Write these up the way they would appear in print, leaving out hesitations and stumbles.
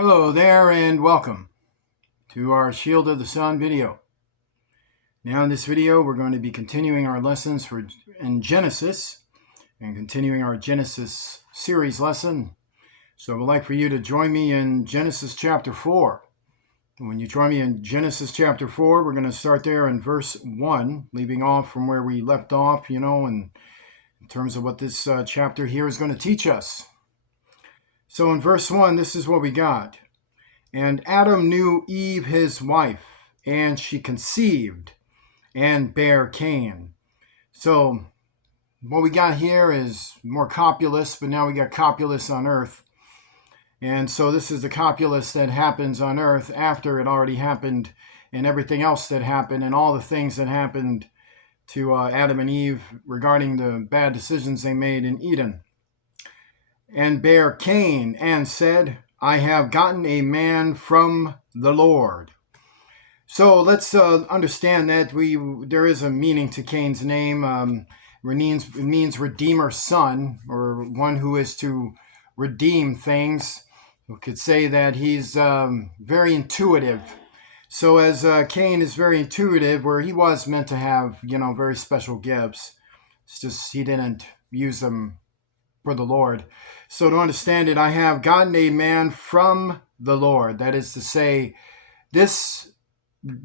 Hello there and welcome to our Shield of the Sun video. Now in this video we're going to be continuing our lessons in Genesis and continuing our Genesis series lesson. So I would like for you to join me in Genesis chapter 4. And when you join me in Genesis chapter 4, we're going to start there in verse 1, leaving off from where we left off, in terms of what this chapter here is going to teach us. So in verse 1, this is what we got. And Adam knew Eve his wife, and she conceived and bare Cain. So what we got here is more copulus, but now we got copulus on earth. And so this is the copulus that happens on earth after it already happened, and everything else that happened, and all the things that happened to Adam and Eve regarding the bad decisions they made in Eden. And bare Cain, and said, I have gotten a man from the Lord. So let's understand that there is a meaning to Cain's name. It means redeemer son, or one who is to redeem things. We could say that he's very intuitive. So as Cain is very intuitive, where he was meant to have, very special gifts, it's just he didn't use them for the Lord. So to understand it, I have gotten a man from the Lord. That is to say, this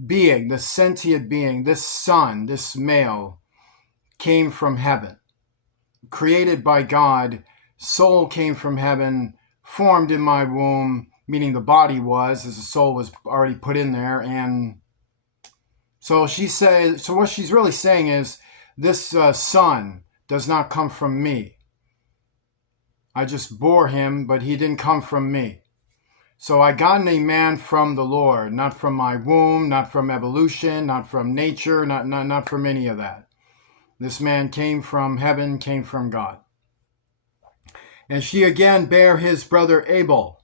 being, the sentient being, this son, this male, came from heaven. Created by God, soul came from heaven, formed in my womb, meaning the body was, as the soul was already put in there. And so what she's really saying is, this son does not come from me. I just bore him, but he didn't come from me. So I gotten a man from the Lord, not from my womb, not from evolution, not from nature, not from any of that. This man came from heaven, came from God. And she again bare his brother Abel.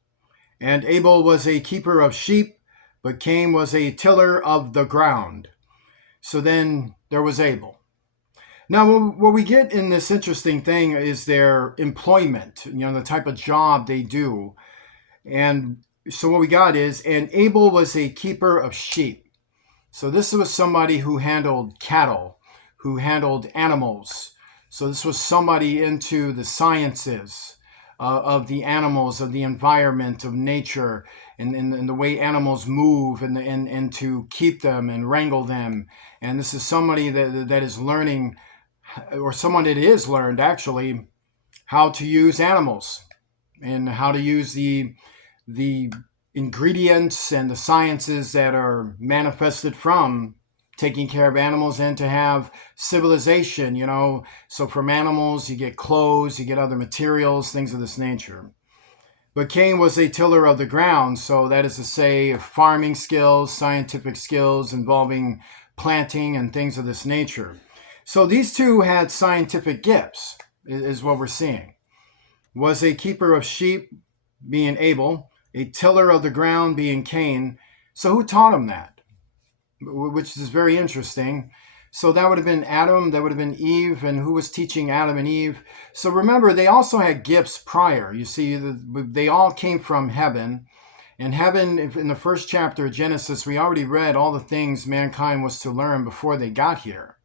And Abel was a keeper of sheep, but Cain was a tiller of the ground. So then there was Abel. Now, what we get in this interesting thing is their employment, the type of job they do. And so what we got is, and Abel was a keeper of sheep. So this was somebody who handled cattle, who handled animals. So this was somebody into the sciences of the animals, of the environment, of nature, and the way animals move, and to keep them and wrangle them. And this is somebody that is learning, or someone that is learned actually, how to use animals and how to use the ingredients and the sciences that are manifested from taking care of animals, and to have civilization, So from animals, you get clothes, you get other materials, things of this nature. But Cain was a tiller of the ground, so that is to say, farming skills, scientific skills involving planting and things of this nature. So these two had scientific gifts, is what we're seeing. Was a keeper of sheep, being Abel, a tiller of the ground, being Cain. So who taught him that? Which is very interesting. So that would have been Adam, that would have been Eve, and who was teaching Adam and Eve? So remember, they also had gifts prior. You see, they all came from heaven. And heaven, in the first chapter of Genesis, we already read all the things mankind was to learn before they got here.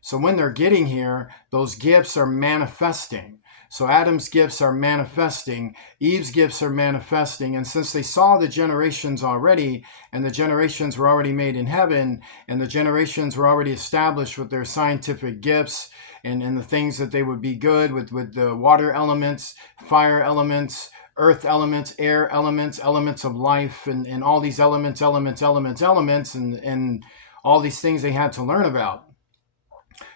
So when they're getting here, those gifts are manifesting. So Adam's gifts are manifesting, Eve's gifts are manifesting, and since they saw the generations already, and the generations were already made in heaven, and the generations were already established with their scientific gifts, and the things that they would be good with the water elements, fire elements, earth elements, air elements, elements of life, and all these elements, and all these things they had to learn about.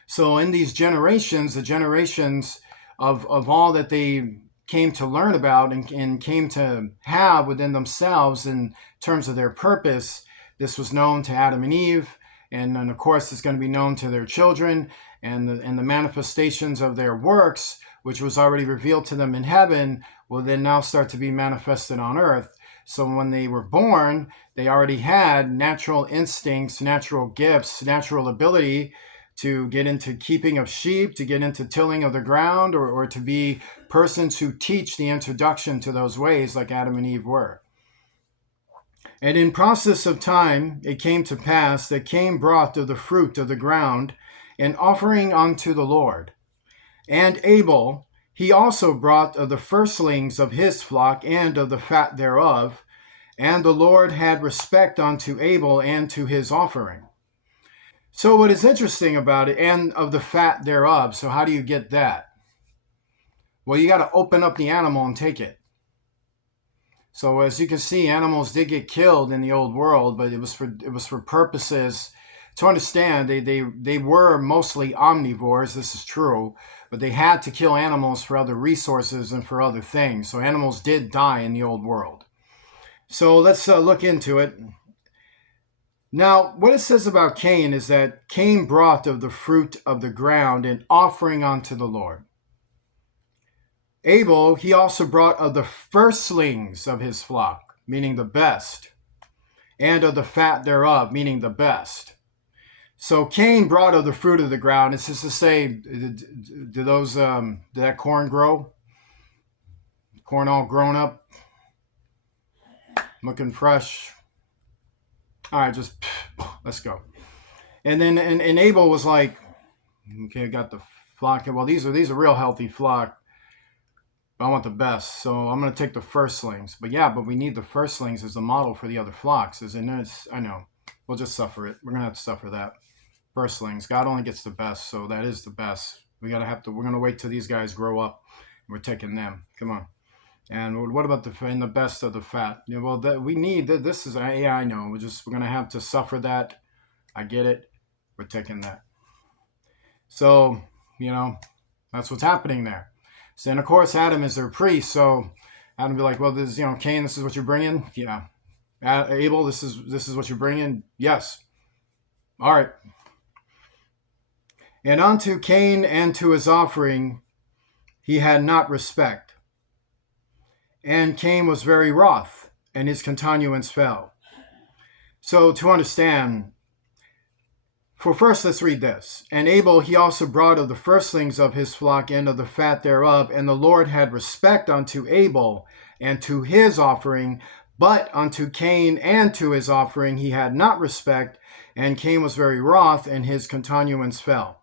So in these generations, the generations of all that they came to learn about and came to have within themselves in terms of their purpose, this was known to Adam and Eve, and then of course it's going to be known to their children, and the manifestations of their works, which was already revealed to them in heaven, will then now start to be manifested on earth. So when they were born, they already had natural instincts, natural gifts, natural ability to get into keeping of sheep, to get into tilling of the ground, or to be persons who teach the introduction to those ways like Adam and Eve were. And in process of time it came to pass that Cain brought of the fruit of the ground an offering unto the Lord. And Abel he also brought of the firstlings of his flock and of the fat thereof. And the Lord had respect unto Abel and to his offering. So what is interesting about it, and of the fat thereof, so how do you get that? Well, you got to open up the animal and take it. So as you can see, animals did get killed in the old world, but it was for purposes to understand. They were mostly omnivores. This is true, but they had to kill animals for other resources and for other things. So animals did die in the old world. So let's look into it. Now, what it says about Cain is that Cain brought of the fruit of the ground an offering unto the Lord. Abel, he also brought of the firstlings of his flock, meaning the best, and of the fat thereof, meaning the best. So Cain brought of the fruit of the ground. It's just to say, did that corn grow? Corn all grown up, looking fresh. All right, just let's go. And then and Abel was like, okay, I got the flock. Well, these are real healthy flock. I want the best, so I'm going to take the firstlings. But we need the firstlings as the model for the other flocks. I know. We'll just suffer it. We're going to have to suffer that. Firstlings. God only gets the best, so that is the best. We're going to wait till these guys grow up. We're taking them. Come on. And what about the best of the fat? We need that. This is, I know. We're going to have to suffer that. I get it. We're taking that. So, that's what's happening there. So, and of course, Adam is their priest. So Adam be like, well, this, Cain, this is what you're bringing. Yeah. Abel, this is what you're bringing. Yes. All right. And unto Cain and to his offering, he had not respect. And Cain was very wroth, and his continuance fell. So to understand, for first, let's read this. And Abel, he also brought of the firstlings of his flock and of the fat thereof. And the Lord had respect unto Abel and to his offering, but unto Cain and to his offering he had not respect. And Cain was very wroth, and his continuance fell.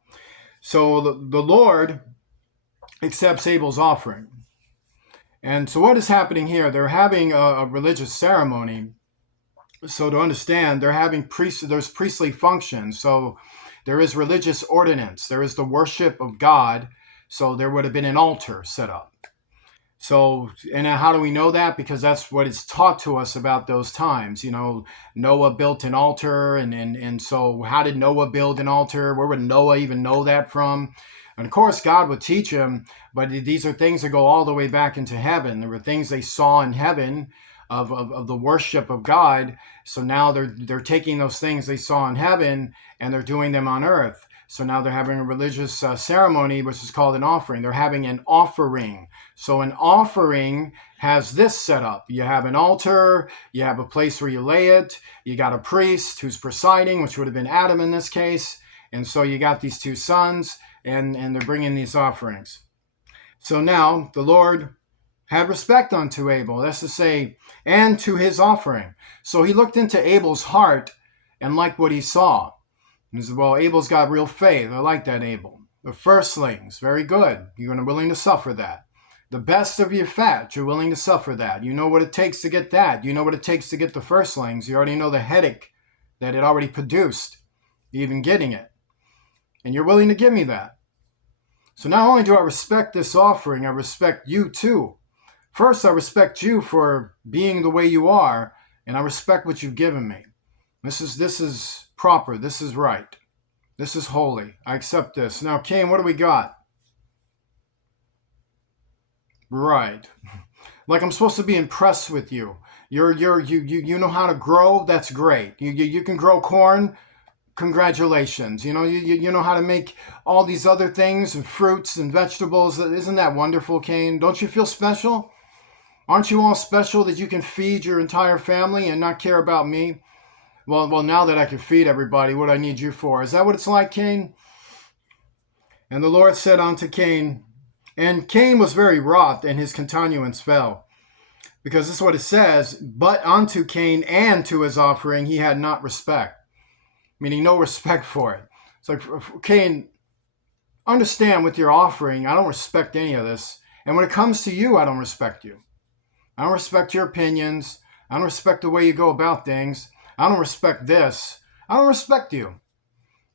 So the Lord accepts Abel's offering. And so what is happening here? They're having a religious ceremony. So to understand, they're having there's priestly functions. So there is religious ordinance. There is the worship of God. So there would have been an altar set up. So, and how do we know that? Because that's what is taught to us about those times. Noah built an altar. And so how did Noah build an altar? Where would Noah even know that from? And of course, God would teach him. But these are things that go all the way back into heaven. There were things they saw in heaven of the worship of God. So now they're taking those things they saw in heaven and they're doing them on earth. So now they're having a religious ceremony, which is called an offering. They're having an offering. So an offering has this set up. You have an altar, you have a place where you lay it, you got a priest who's presiding, which would have been Adam in this case. And so you got these two sons, and they're bringing these offerings. So now the Lord had respect unto Abel, that's to say, and to his offering. So he looked into Abel's heart and liked what he saw. And he said, well, Abel's got real faith. I like that, Abel. The firstlings, very good. You're willing to suffer that. The best of your fat, you're willing to suffer that. You know what it takes to get that. You know what it takes to get the firstlings. You already know the headache that it already produced, even getting it. And you're willing to give me that. So not only do I respect this offering, I respect you too. First, I respect you for being the way you are, and I respect what you've given me. This is proper. This is right. This is holy. I accept this. Now, Cain, what do we got? Right. Like I'm supposed to be impressed with you. You know how to grow? That's great. You can grow corn. Congratulations. You know how to make all these other things and fruits and vegetables. Isn't that wonderful, Cain? Don't you feel special? Aren't you all special that you can feed your entire family and not care about me? Well, now that I can feed everybody, what do I need you for? Is that what it's like, Cain? And the Lord said unto Cain, and Cain was very wroth, and his continuance fell. Because this is what it says, but unto Cain and to his offering he had not respect, meaning no respect for it. It's like, Cain, understand with your offering, I don't respect any of this. And when it comes to you, I don't respect you. I don't respect your opinions. I don't respect the way you go about things. I don't respect this. I don't respect you.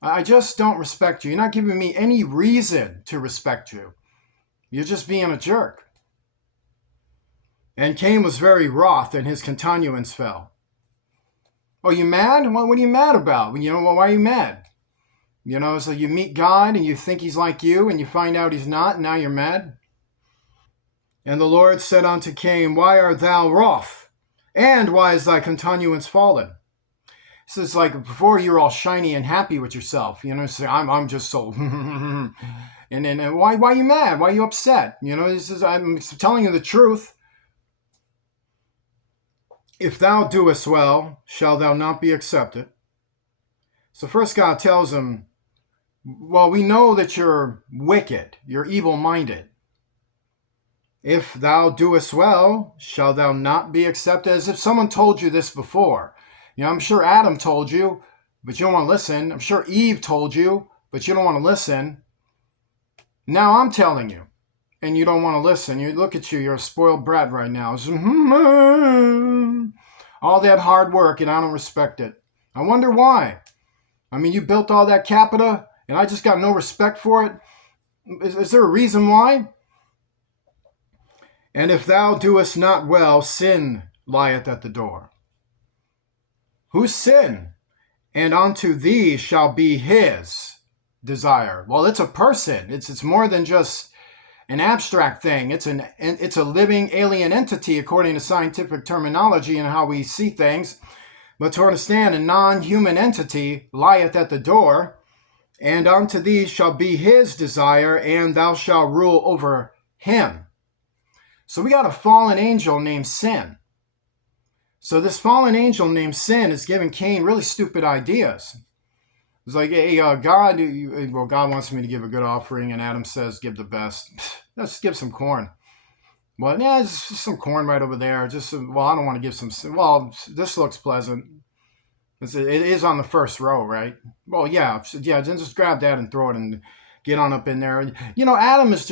I just don't respect you. You're not giving me any reason to respect you. You're just being a jerk. And Cain was very wroth, and his continuance fell. Oh, you mad? What are you mad about? Why are you mad? So you meet God and you think he's like you, and you find out he's not, and now you're mad? And the Lord said unto Cain, why art thou wroth? And why is thy continuance fallen? So it's like before you're all shiny and happy with yourself. Say, I'm just so... and then why are you mad? Why are you upset? He says, I'm telling you the truth. If thou doest well, shall thou not be accepted? So first God tells him, well, we know that you're wicked, you're evil-minded. If thou doest well, shall thou not be accepted? As if someone told you this before. I'm sure Adam told you, but you don't want to listen. I'm sure Eve told you, but you don't want to listen. Now I'm telling you, and you don't want to listen. You look at you, you're a spoiled brat right now. All that hard work, and I don't respect it. I wonder why. You built all that capita, and I just got no respect for it. Is there a reason why? And if thou doest not well, sin lieth at the door. Whose sin? And unto thee shall be his desire. Well, it's a person. It's more than just an abstract thing. It's a living alien entity according to scientific terminology and how we see things. But to understand, a non-human entity lieth at the door, and unto thee shall be his desire, and thou shalt rule over him. So we got a fallen angel named Sin. So this fallen angel named Sin is giving Cain really stupid ideas. It's like, hey, God wants me to give a good offering, and Adam says, give the best. Let's give some corn. Well, yeah, just some corn right over there. I don't want to give some. Well, this looks pleasant. It is on the first row, right? Well, yeah. Then just grab that and throw it and get on up in there. Adam is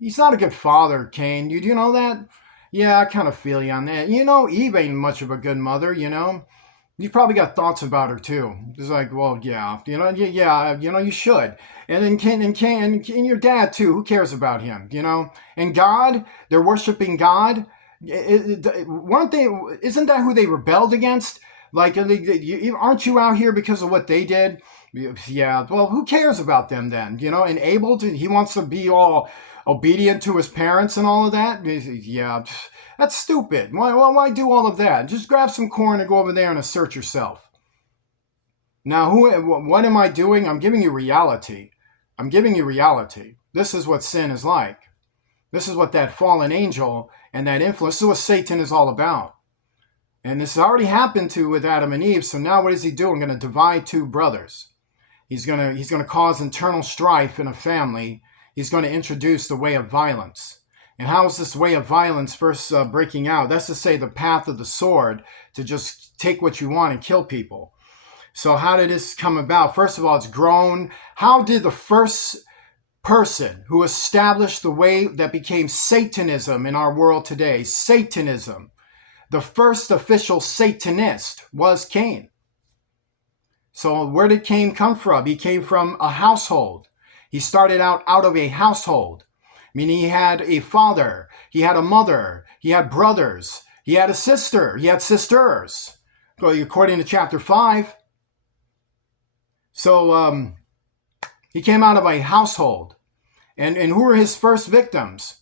he's not a good father, Cain. You do know that? Yeah, I kind of feel you on that. Eve ain't much of a good mother, You probably got thoughts about her too. It's like, well, yeah, you should. And then Cain and your dad too. Who cares about him? And God, they're worshiping God. Weren't they? Isn't that who they rebelled against? Like, aren't you out here because of what they did? Yeah. Well, who cares about them then? And Abel, he wants to be all obedient to his parents and all of that. Yeah. That's stupid. Why do all of that? Just grab some corn and go over there and assert yourself. Now, what am I doing? I'm giving you reality. This is what sin is like. This is what that fallen angel and that influence, this is what Satan is all about. And this has already happened with Adam and Eve. So now what does he do? I'm going to divide two brothers. He's going to cause internal strife in a family. He's going to introduce the way of violence. And how is this way of violence first breaking out? That's to say the path of the sword, to just take what you want and kill people. So how did this come about? First of all, it's grown. How did the first person who established the way that became Satanism in our world today, Satanism, the first official Satanist was Cain. So where did Cain come from? He came from a household. He started out of a household. Meaning he had a father, he had a mother, he had brothers, he had a sister, he had sisters, according to chapter 5. So he came out of a household. And who were his first victims?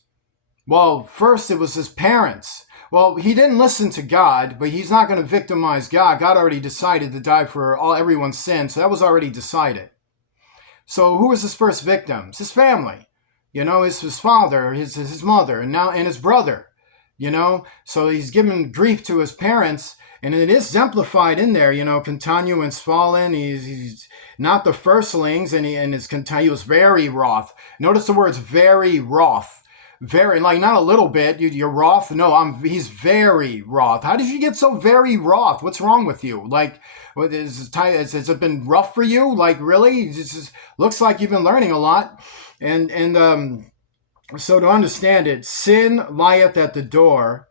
Well, first it was his parents. Well, he didn't listen to God, but he's not going to victimize God. God already decided to die for everyone's sin, so that was already decided. So who was his first victims? His family. His father, his mother, and his brother. So he's giving grief to his parents, and it is exemplified in there. Continuance fallen. He's not the firstlings, and he was very wroth. Notice the words very wroth. very, like, not a little bit. You're wroth. No, he's very wroth. How did you get so very wroth? What's wrong with you? Like, has it been rough for you? Like, really? It just looks like you've been learning a lot. And so to understand it, sin lieth at the door,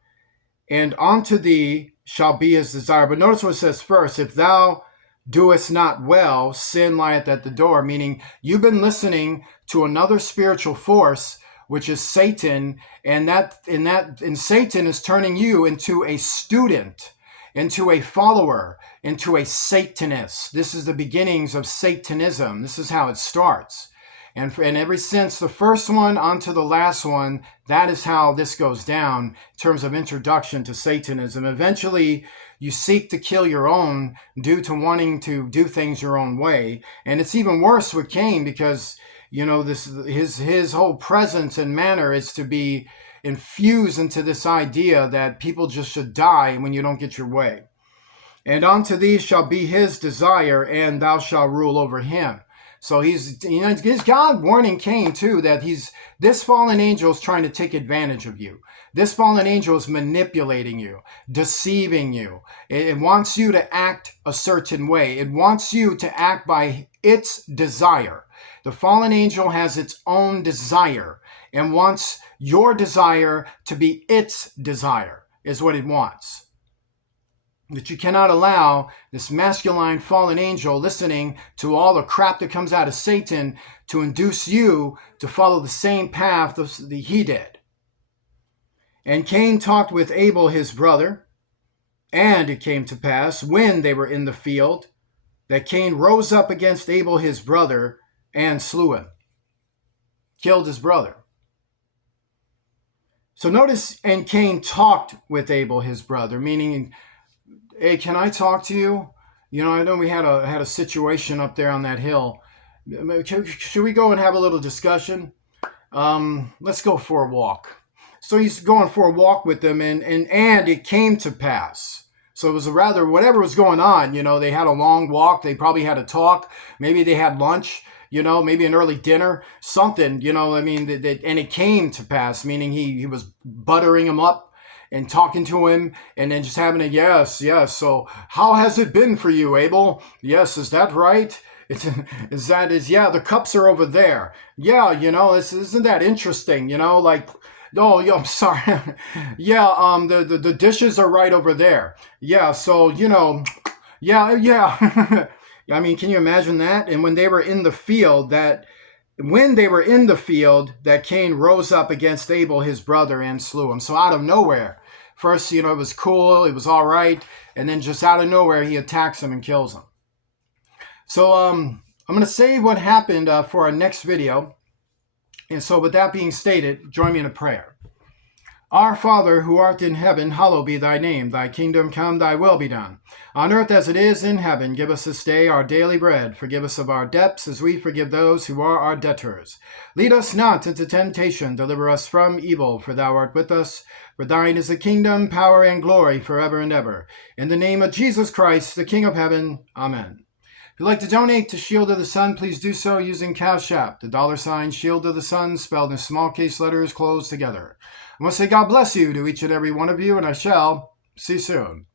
and unto thee shall be his desire. But notice what it says first. If thou doest not well, sin lieth at the door, meaning you've been listening to another spiritual force, which is Satan, and Satan is turning you into a student, into a follower, into a Satanist. This is the beginnings of Satanism. This is how it starts. And ever since the first one onto the last one, that is how this goes down in terms of introduction to Satanism. Eventually, you seek to kill your own due to wanting to do things your own way. And it's even worse with Cain because, his whole presence and manner is to be infused into this idea that people just should die when you don't get your way. And unto thee shall be his desire, and thou shalt rule over him. So he's God warning Cain too that this fallen angel is trying to take advantage of you. This fallen angel is manipulating you, deceiving you. It wants you to act a certain way. It wants you to act by its desire. The fallen angel has its own desire and wants your desire to be its desire, is what it wants. That you cannot allow this masculine fallen angel listening to all the crap that comes out of Satan to induce you to follow the same path that he did. And Cain talked with Abel his brother, and it came to pass, when they were in the field, that Cain rose up against Abel his brother and slew him. Killed his brother. So notice, and Cain talked with Abel his brother, meaning, hey, can I talk to you? I know we had a situation up there on that hill. Should we go and have a little discussion? Let's go for a walk. So he's going for a walk with them, and it came to pass. So it was whatever was going on, they had a long walk. They probably had a talk. Maybe they had lunch, maybe an early dinner, something, and it came to pass, meaning he was buttering him up and talking to him, and then just having yes. So how has it been for you, Abel? Yes, is that right? The cups are over there. Yeah, isn't that interesting? Oh, yeah, I'm sorry. Yeah, the dishes are right over there. Yeah, so, yeah. I mean, can you imagine that? And when they were in the field, that Cain rose up against Abel, his brother, and slew him. So out of nowhere, first, it was cool, it was all right, and then just out of nowhere, he attacks him and kills him. So I'm going to save what happened for our next video. And so with that being stated, join me in a prayer. Our Father, who art in heaven, hallowed be thy name. Thy kingdom come, thy will be done. On earth as it is in heaven, give us this day our daily bread. Forgive us of our debts, as we forgive those who are our debtors. Lead us not into temptation, deliver us from evil. For thou art with us. For thine is the kingdom, power, and glory, forever and ever. In the name of Jesus Christ, the King of heaven. Amen. If you'd like to donate to Shield of the Sun, please do so using Cash App. The $ Shield of the Sun, spelled in small case letters, closed together. I want to say God bless you to each and every one of you, and I shall see you soon.